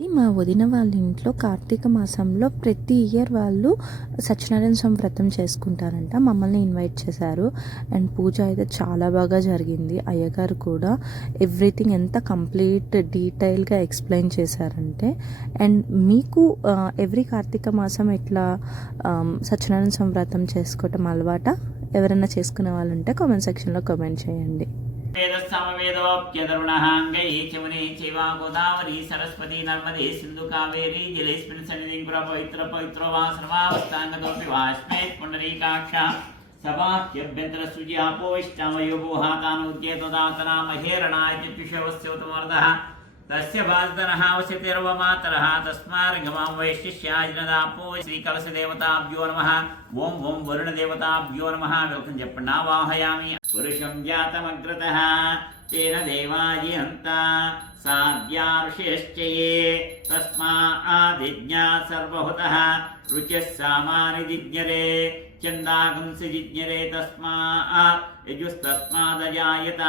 మా వదిన వాళ్ళ ఇంట్లో కార్తీక మాసంలో ప్రతి ఇయర్ వాళ్ళు సత్యనారాయణ స్వామి వ్రతం చేసుకుంటారంట. మమ్మల్ని ఇన్వైట్ చేశారు అండ్ పూజ అయితే చాలా బాగా జరిగింది. అయ్యగారు కూడా ఎవ్రీథింగ్ ఎంత కంప్లీట్ డీటెయిల్గా ఎక్స్ప్లెయిన్ చేశారంటే. అండ్ మీకు ఎవ్రీ కార్తీక మాసం ఇట్లా సత్యనారాయణ స్వామి వ్రతం చేసుకోవటం అలవాట? ఎవరైనా చేసుకునే వాళ్ళు ఉంటే కామెంట్ సెక్షన్లో కామెంట్ చేయండి. वेदस्सामवेदोऽप्यतरुणहाङ्गैः चमुने चैवा गोदावरी सरस्वती नर्मदे सिन्धु कावेरी जलेऽस्मिन् सन्निधिं कुरु पवित्रो वा सर्वावस्थाङ्गतोऽपि वास्मेत् पुण्डरीकाक्षा सभाह्यभ्यन्तरसुज्यापोष्टामयोगोहातानुद्येतदातना महेरणाय चक्षुषवस्योतमर्दः तस्य वासदनः वसतिर्वमातरः तस्मार्गमां वैशिष्याजनदापो श्रीकलशदेवताभ्यो नमः। ओं ओं वरुणदेवताभ्यो नमः। वेल्कम చెప్పండి వాహయామి పురుషం జాతమగ్రతః తేన దేవాయన్త సాధ్యార్షేశ్చయే తస్మాదిజ్ఞా సర్వహుతః రుచిః సామాని జిజ్ఞరే చందాగుంసి జిజ్ఞరే తస్మాత్ యజుస్తస్మాదజాయత।